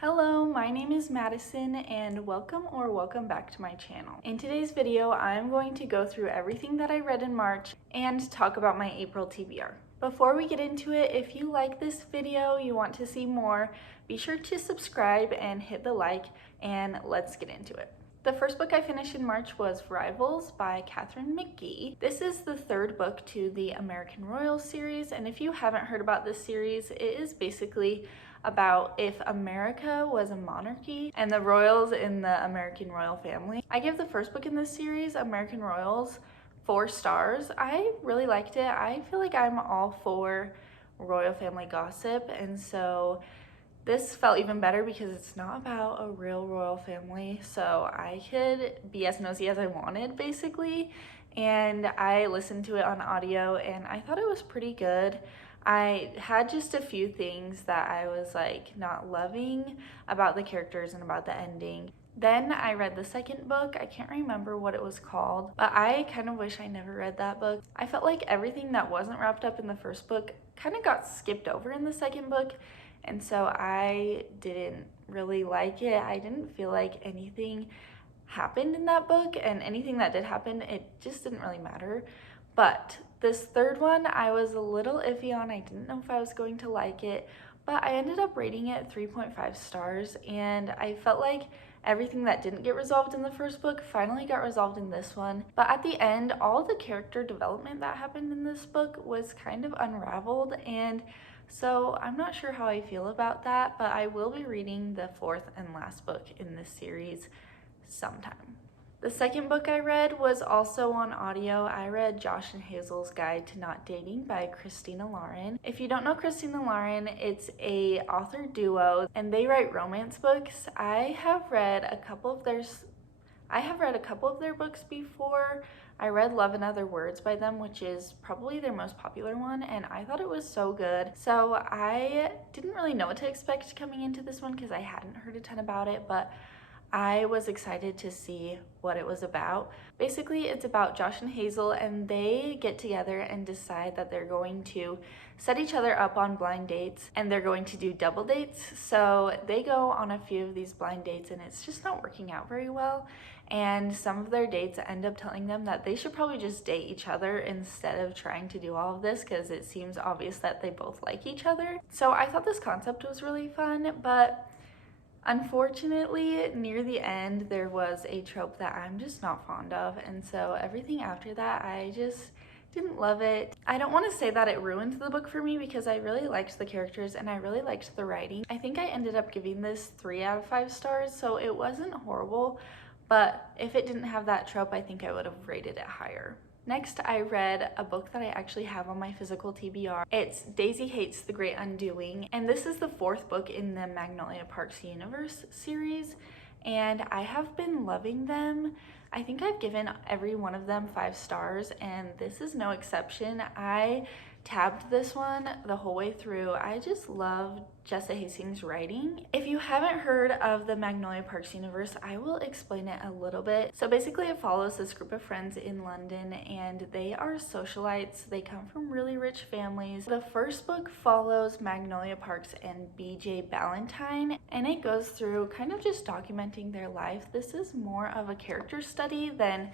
Hello, my name is Madison and welcome back to my channel. In today's video, I'm going to go through everything that I read in March and talk about my April TBR. Before we get into it, if you like this video, you want to see more, be sure to subscribe and hit the like, and let's get into it. The first book I finished in March was Rivals by Katherine McGee. This is the third book to the American Royals series, and if you haven't heard about this series, it is basically about if America was a monarchy and the royals in the American royal family. I give the first book in this series, American Royals, 4 stars. I really liked it. I feel like I'm all for royal family gossip, and so this felt even better because it's not about a real royal family, so I could be as nosy as I wanted basically. And I listened to it on audio and I thought it was pretty good. I had just a few things that I was like not loving about the characters and about the ending. Then I read the second book. I can't remember what it was called, but I kind of wish I never read that book. I felt like everything that wasn't wrapped up in the first book kind of got skipped over in the second book, and so I didn't really like it. I didn't feel like anything happened in that book, and anything that did happen, it just didn't really matter. But this third one, I was a little iffy on. I didn't know if I was going to like it, but I ended up rating it 3.5 stars, and I felt like everything that didn't get resolved in the first book finally got resolved in this one. But at the end, all the character development that happened in this book was kind of unraveled, and so I'm not sure how I feel about that, but I will be reading the fourth and last book in this series sometime. The second book I read was also on audio. I read Josh and Hazel's Guide to Not Dating by Christina Lauren. If you don't know Christina Lauren, it's a author duo and they write romance books. I have read a couple of their books before. I read Love and Other Words by them, which is probably their most popular one, and I thought it was so good. So I didn't really know what to expect coming into this one because I hadn't heard a ton about it, but I was excited to see what it was about. Basically, it's about Josh and Hazel, and they get together and decide that they're going to set each other up on blind dates, and they're going to do double dates. So they go on a few of these blind dates, and it's just not working out very well. And some of their dates end up telling them that they should probably just date each other instead of trying to do all of this, because it seems obvious that they both like each other. So I thought this concept was really fun, but unfortunately, near the end, there was a trope that I'm just not fond of, and so everything after that, I just didn't love it. I don't want to say that it ruined the book for me because I really liked the characters and I really liked the writing. I think I ended up giving this 3 out of 5 stars, so it wasn't horrible, but if it didn't have that trope, I think I would have rated it higher. Next, I read a book that I actually have on my physical TBR. It's Daisy Hates the Great Undoing, and this is the 4th book in the Magnolia Parks Universe series, and I have been loving them. I think I've given every one of them 5 stars, and this is no exception. I tabbed this one the whole way through. I just love Jessa Hastings' writing. If you haven't heard of the Magnolia Parks universe, I will explain it a little bit. So basically it follows this group of friends in London, and they are socialites. They come from really rich families. The first book follows Magnolia Parks and BJ Ballantyne, and it goes through kind of just documenting their life. This is more of a character study than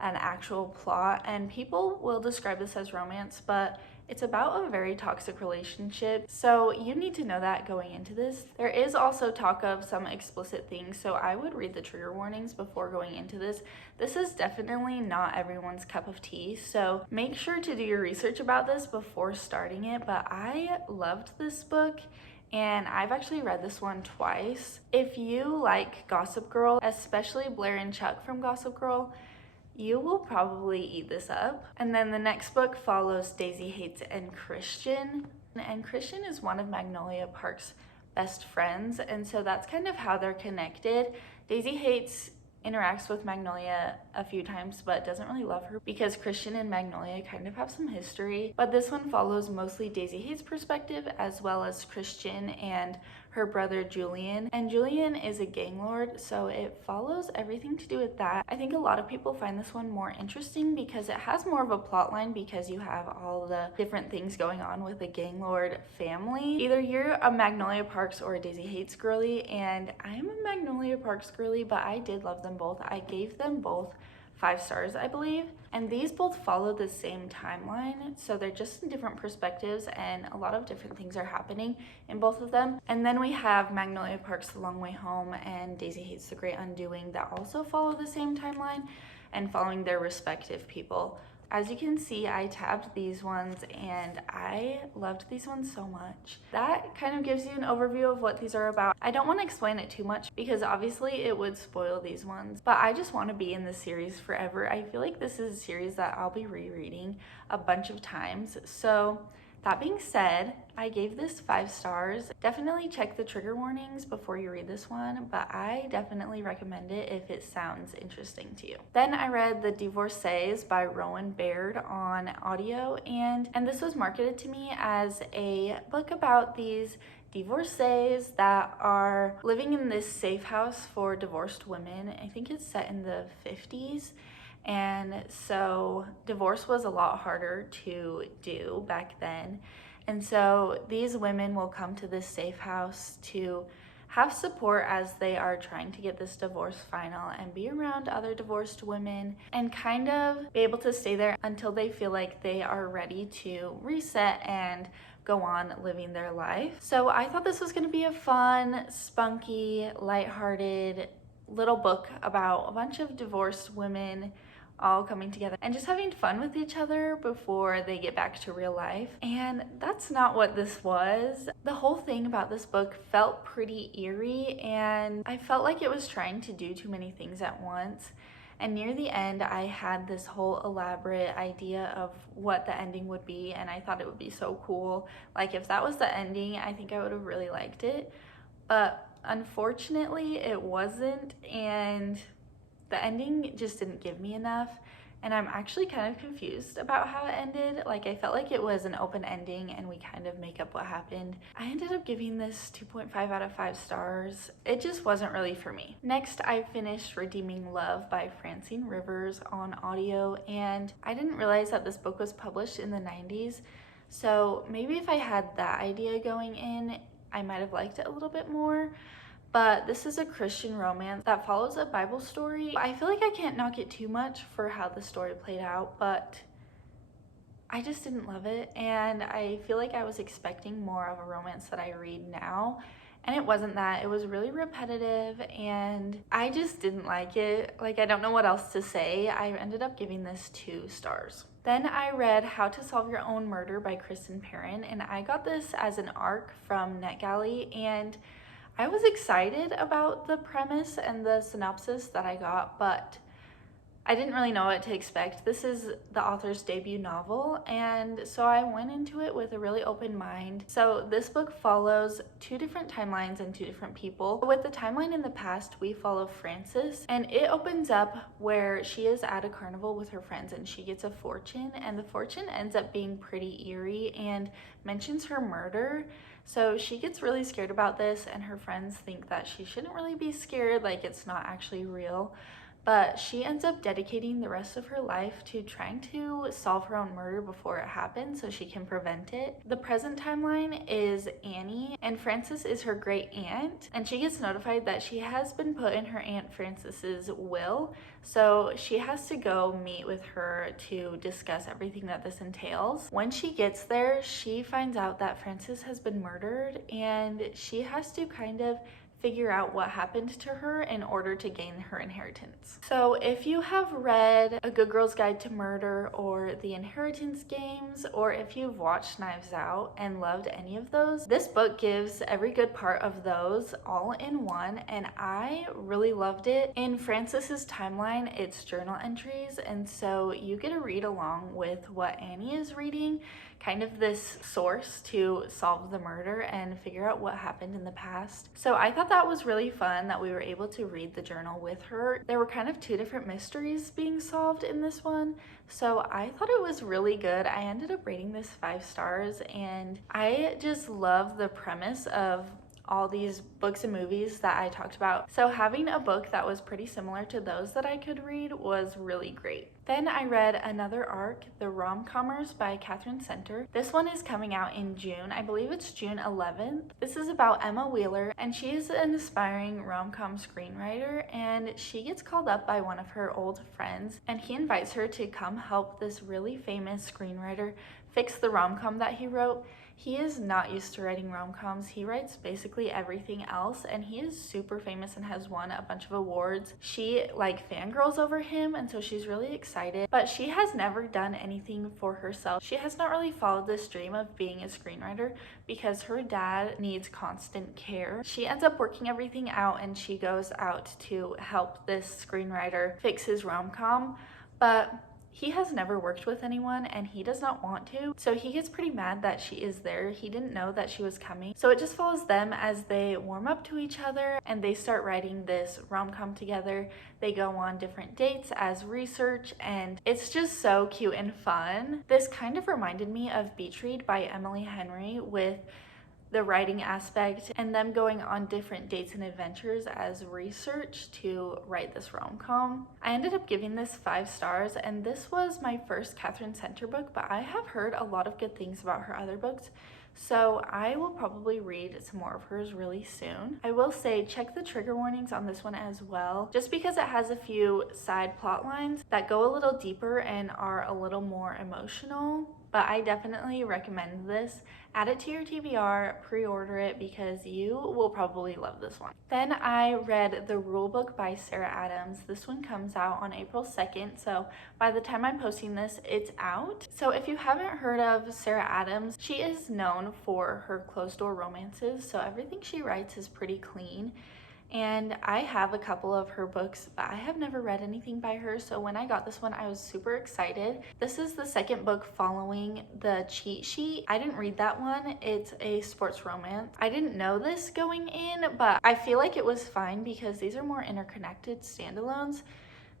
an actual plot, and people will describe this as romance, but it's about a very toxic relationship, so you need to know that going into this. There is also talk of some explicit things, so I would read the trigger warnings before going into this. This is definitely not everyone's cup of tea, so make sure to do your research about this before starting it, but I loved this book. And I've actually read this one twice. If you like Gossip Girl, especially Blair and Chuck from Gossip Girl, you will probably eat this up. And then the next book follows Daisy Hates and Christian. And Christian is one of Magnolia Park's best friends, and so that's kind of how they're connected. Daisy Hates interacts with Magnolia a few times but doesn't really love her because Christian and Magnolia kind of have some history. But this one follows mostly Daisy Hates' perspective as well as Christian and her brother Julian, and Julian is a gang lord, so it follows everything to do with that. I think a lot of people find this one more interesting because it has more of a plot line, because you have all the different things going on with the gang lord family. Either you're a Magnolia Parks or a Daisy Hates girly, and I'm a Magnolia Parks girly, but I did love them both. I gave them both 5 stars, I believe. And these both follow the same timeline, so they're just in different perspectives, and a lot of different things are happening in both of them. And then we have Magnolia Parks The Long Way Home and Daisy Hates The Great Undoing that also follow the same timeline and following their respective people. As you can see, I tabbed these ones and I loved these ones so much. That kind of gives you an overview of what these are about. I don't want to explain it too much because obviously it would spoil these ones, but I just want to be in this series forever. I feel like this is a series that I'll be rereading a bunch of times. So that being said, I gave this 5 stars. Definitely check the trigger warnings before you read this one, but I definitely recommend it if it sounds interesting to you. Then I read The Divorcees by Rowan Baird on audio, and this was marketed to me as a book about these divorcees that are living in this safe house for divorced women. I think it's set in the 50s. And so divorce was a lot harder to do back then. And so these women will come to this safe house to have support as they are trying to get this divorce final and be around other divorced women and kind of be able to stay there until they feel like they are ready to reset and go on living their life. So I thought this was going to be a fun, spunky, lighthearted little book about a bunch of divorced women all coming together and just having fun with each other before they get back to real life. And that's not what this was. The whole thing about this book felt pretty eerie, and I felt like it was trying to do too many things at once. And near the end, I had this whole elaborate idea of what the ending would be, and I thought it would be so cool. Like, if that was the ending, I think I would have really liked it. But unfortunately, it wasn't, and the ending just didn't give me enough, and I'm actually kind of confused about how it ended. Like, I felt like it was an open ending and we kind of make up what happened. I ended up giving this 2.5 out of 5 stars. It just wasn't really for me. Next, I finished Redeeming Love by Francine Rivers on audio, and I didn't realize that this book was published in the 90s, so maybe if I had that idea going in, I might have liked it a little bit more. But this is a Christian romance that follows a Bible story. I feel like I can't knock it too much for how the story played out, but I just didn't love it, and I feel like I was expecting more of a romance that I read now, and it wasn't that. It was really repetitive, and I just didn't like it. Like, I don't know what else to say. I ended up giving this 2 stars. Then I read How to Solve Your Own Murder by Kristen Perrin, and I got this as an ARC from NetGalley, and I was excited about the premise and the synopsis that I got, but I didn't really know what to expect. This is the author's debut novel, and so I went into it with a really open mind. So this book follows 2 different timelines and 2 different people. With the timeline in the past, we follow Frances, and it opens up where she is at a carnival with her friends and she gets a fortune, and the fortune ends up being pretty eerie and mentions her murder. So she gets really scared about this, and her friends think that she shouldn't really be scared, like it's not actually real. But she ends up dedicating the rest of her life to trying to solve her own murder before it happens so she can prevent it. The present timeline is Annie, and Frances is her great aunt, and she gets notified that she has been put in her Aunt Frances's will, so she has to go meet with her to discuss everything that this entails. When she gets there, she finds out that Frances has been murdered, and she has to kind of figure out what happened to her in order to gain her inheritance. So if you have read A Good Girl's Guide to Murder or The Inheritance Games, or if you've watched Knives Out and loved any of those, this book gives every good part of those all in one, and I really loved it. In Frances's timeline, it's journal entries, and so you get to read along with what Annie is reading, kind of this source to solve the murder and figure out what happened in the past. So I thought that was really fun that we were able to read the journal with her. There were kind of 2 different mysteries being solved in this one, so I thought it was really good. I ended up rating this 5 stars, and I just love the premise of all these books and movies that I talked about. So having a book that was pretty similar to those that I could read was really great. Then I read another arc, The Rom-Commers by Catherine Center. This one is coming out in June. I believe it's June 11th. This is about Emma Wheeler, and she is an aspiring rom-com screenwriter, and she gets called up by one of her old friends, and he invites her to come help this really famous screenwriter fix the rom-com that he wrote. He is not used to writing rom-coms. He writes basically everything else, and he is super famous and has won a bunch of awards. She like fangirls over him, and so she's really excited, but she has never done anything for herself. She has not really followed this dream of being a screenwriter because her dad needs constant care. She ends up working everything out, and she goes out to help this screenwriter fix his rom-com, but he has never worked with anyone and he does not want to, so he gets pretty mad that she is there. He didn't know that she was coming. So it just follows them as they warm up to each other and they start writing this rom-com together. They go on different dates as research, and it's just so cute and fun. This kind of reminded me of Beach Read by Emily Henry with the writing aspect and them going on different dates and adventures as research to write this rom-com. I ended up giving this 5 stars, and this was my first Catherine Center book, but I have heard a lot of good things about her other books, so I will probably read some more of hers really soon. I will say check the trigger warnings on this one as well, just because it has a few side plot lines that go a little deeper and are a little more emotional. But I definitely recommend this. Add it to your TBR, pre-order it, because you will probably love this one. Then I read The Rulebook by Sarah Adams. This one comes out on April 2nd, so by the time I'm posting this, it's out. So if you haven't heard of Sarah Adams, she is known for her closed-door romances, so everything she writes is pretty clean. And I have a couple of her books, but I have never read anything by her, so when I got this one, I was super excited. This is the second book following The Cheat Sheet. I didn't read that one. It's a sports romance. I didn't know this going in, but I feel like it was fine because these are more interconnected standalones.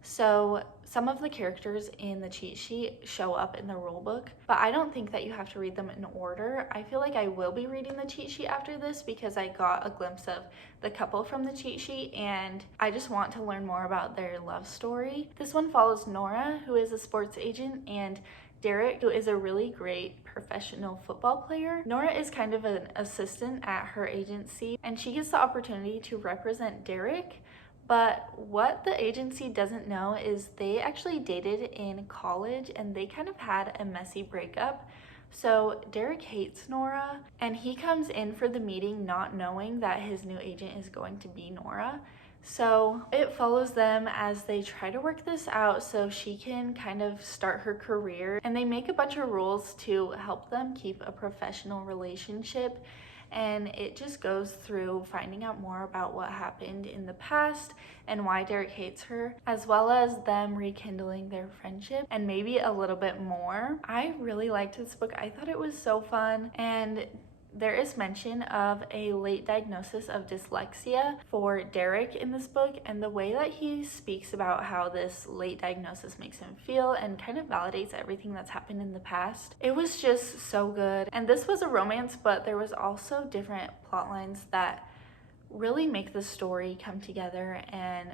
So some of the characters in the cheat sheet show up in the rule book, but I don't think that you have to read them in order. I feel like I will be reading the cheat sheet after this because I got a glimpse of the couple from the cheat sheet and I just want to learn more about their love story. This one follows Nora, who is a sports agent, and Derek, who is a really great professional football player. Nora is kind of an assistant at her agency, and she gets the opportunity to represent Derek. But what the agency doesn't know is they actually dated in college and they kind of had a messy breakup. So Derek hates Nora, and he comes in for the meeting not knowing that his new agent is going to be Nora. So it follows them as they try to work this out so she can kind of start her career, and they make a bunch of rules to help them keep a professional relationship. And it just goes through finding out more about what happened in the past and why Derek hates her, as well as them rekindling their friendship and maybe a little bit more. I really liked this book. I thought it was so fun, and there is mention of a late diagnosis of dyslexia for Derek in this book, and the way that he speaks about how this late diagnosis makes him feel and kind of validates everything that's happened in the past. It was just so good. And this was a romance, but there was also different plot lines that really make the story come together and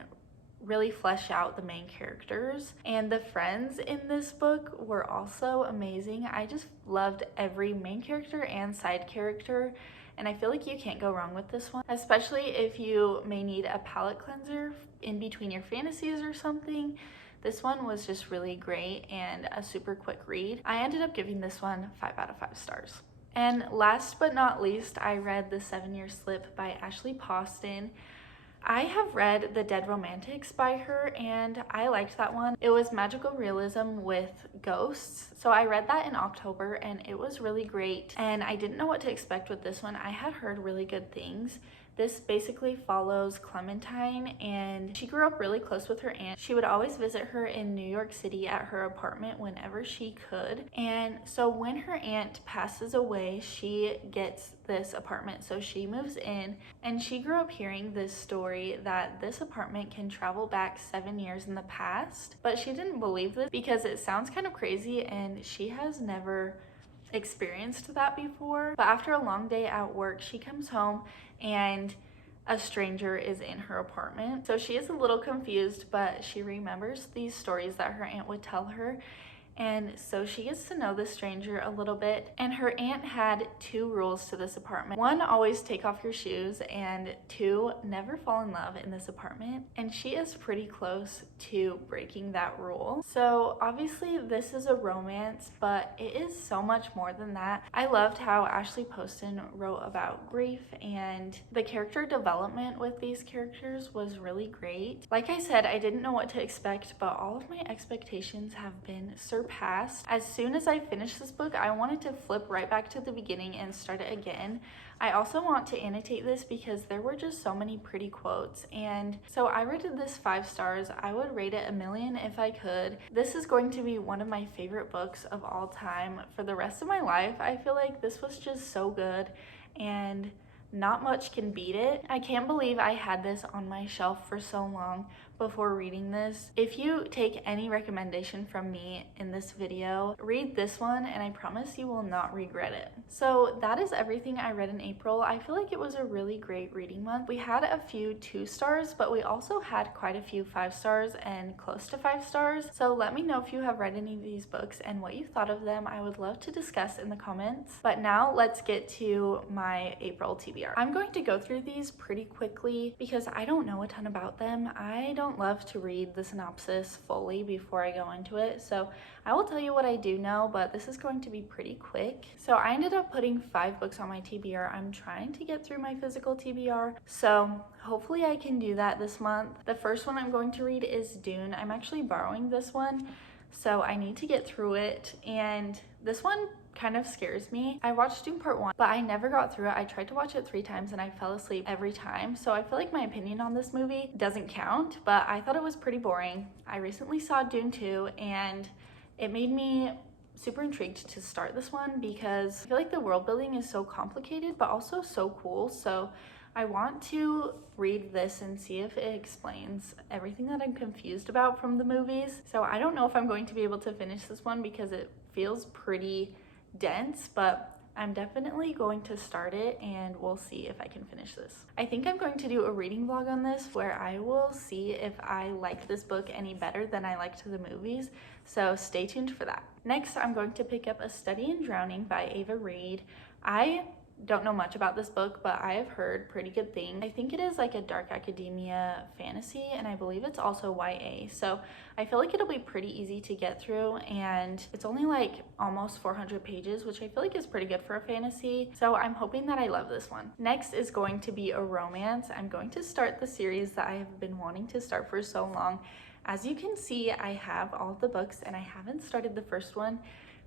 really flesh out the main characters. And the friends in this book were also amazing. I just loved every main character and side character, and I feel like you can't go wrong with this one, especially if you may need a palate cleanser in between your fantasies or something. This one was just really great and a super quick read. I ended up giving this one 5 out of 5 stars. And last but not least, I read The 7-Year Slip by Ashley Poston. I have read The Dead Romantics by her, and I liked that one. It was magical realism with ghosts. So I read that in October and it was really great. And I didn't know what to expect with this one. I had heard really good things. This basically follows Clementine, and she grew up really close with her aunt. She would always visit her in New York City at her apartment whenever she could. And so when her aunt passes away, she gets this apartment. So she moves in, and she grew up hearing this story that this apartment can travel back 7 years in the past. But she didn't believe this because it sounds kind of crazy, and she has never experienced that before. But after a long day at work, she comes home and a stranger is in her apartment. So she is a little confused, but she remembers these stories that her aunt would tell her. And so she gets to know the stranger a little bit, and her aunt had 2 rules to this apartment. 1, always take off your shoes, and 2, never fall in love in this apartment. And she is pretty close to breaking that rule. So obviously this is a romance, but it is so much more than that. I loved how Ashley Poston wrote about grief, and the character development with these characters was really great. Like I said, I didn't know what to expect, but all of my expectations have been surpassed. As soon as I finished this book, I wanted to flip right back to the beginning and start it again. I also want to annotate this because there were just so many pretty quotes, and so I rated this 5 stars. I would rate it 1,000,000 if I could. This is going to be one of my favorite books of all time for the rest of my life. I feel like this was just so good, and not much can beat it. I can't believe I had this on my shelf for so long before reading this. If you take any recommendation from me in this video, read this one and I promise you will not regret it. So that is everything I read in April. I feel like it was a really great reading month. We had a few 2 stars, but we also had quite a few 5 stars and close to 5 stars. So let me know if you have read any of these books and what you thought of them. I would love to discuss in the comments. But now let's get to my April TBR. I'm going to go through these pretty quickly because I don't know a ton about them. I don't love to read the synopsis fully before I go into it, so I will tell you what I do know, but this is going to be pretty quick. So I ended up putting 5 books on my TBR. I'm trying to get through my physical TBR, so hopefully I can do that this month. The first one I'm going to read is Dune. I'm actually borrowing this one, so I need to get through it, and this one kind of scares me. I watched Dune Part 1, but I never got through it. I tried to watch it 3 times and I fell asleep every time, so I feel like my opinion on this movie doesn't count, but I thought it was pretty boring. I recently saw Dune 2 and it made me super intrigued to start this one because I feel like the world building is so complicated but also so cool, so I want to read this and see if it explains everything that I'm confused about from the movies. So I don't know if I'm going to be able to finish this one because it feels pretty dense, but I'm definitely going to start it and we'll see if I can finish this. I think I'm going to do a reading vlog on this where I will see if I like this book any better than I liked the movies, so stay tuned for that. Next, I'm going to pick up A Study in Drowning by Ava Reed. I don't know much about this book, but I have heard pretty good things. I think it is like a dark academia fantasy, and I believe it's also YA, so I feel like it'll be pretty easy to get through, and it's only like almost 400 pages, which I feel like is pretty good for a fantasy, so I'm hoping that I love this one. Next is going to be a romance. I'm going to start the series that I have been wanting to start for so long. As you can see, I have all of the books and I haven't started the first one.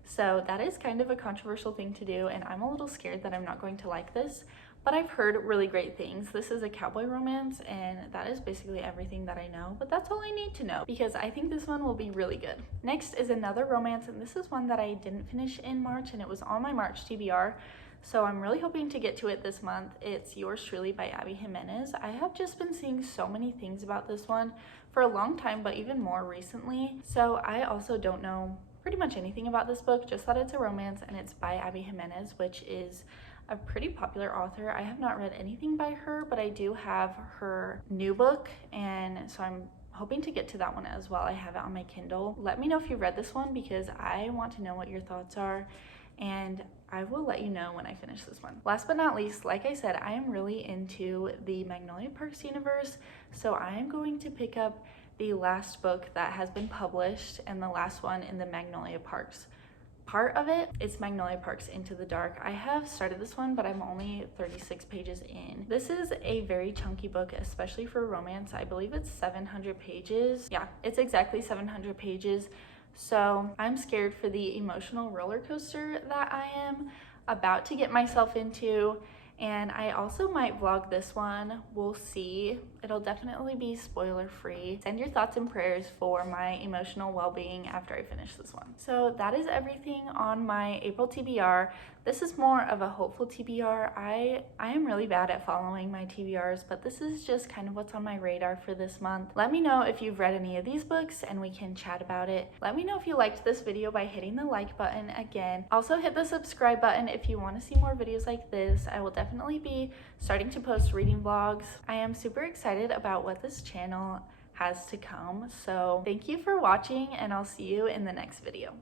So that is kind of a controversial thing to do, and I'm a little scared that I'm not going to like this, but I've heard really great things. This is a cowboy romance, and that is basically everything that I know, but that's all I need to know because I think this one will be really good. Next is another romance, and this is one that I didn't finish in March, and it was on my March TBR, so I'm really hoping to get to it this month. It's Yours Truly by Abby Jimenez. I have just been seeing so many things about this one for a long time, but even more recently, so I also don't know pretty much anything about this book, just that it's a romance and it's by Abby Jimenez, which is a pretty popular author. I have not read anything by her, but I do have her new book, and so I'm hoping to get to that one as well. I have it on my Kindle. Let me know if you read this one because I want to know what your thoughts are, and I will let you know when I finish this one. Last but not least, like I said, I am really into the Magnolia Parks universe, so I am going to pick up the last book that has been published and the last one in the Magnolia Parks part of it. It's Magnolia Parks Into the Dark. I have started this one, but I'm only 36 pages in. This is a very chunky book, especially for romance. I believe it's 700 pages. Yeah, it's exactly 700 pages. So I'm scared for the emotional roller coaster that I am about to get myself into. And I also might vlog this one. We'll see. It'll definitely be spoiler free. Send your thoughts and prayers for my emotional well-being after I finish this one. So that is everything on my April TBR. This is more of a hopeful TBR. I am really bad at following my TBRs, but this is just kind of what's on my radar for this month. Let me know if you've read any of these books and we can chat about it. Let me know if you liked this video by hitting the like button again. Also hit the subscribe button if you want to see more videos like this. I will definitely be starting to post reading vlogs. I am super excited about what this channel has to come. So thank you for watching, and I'll see you in the next video.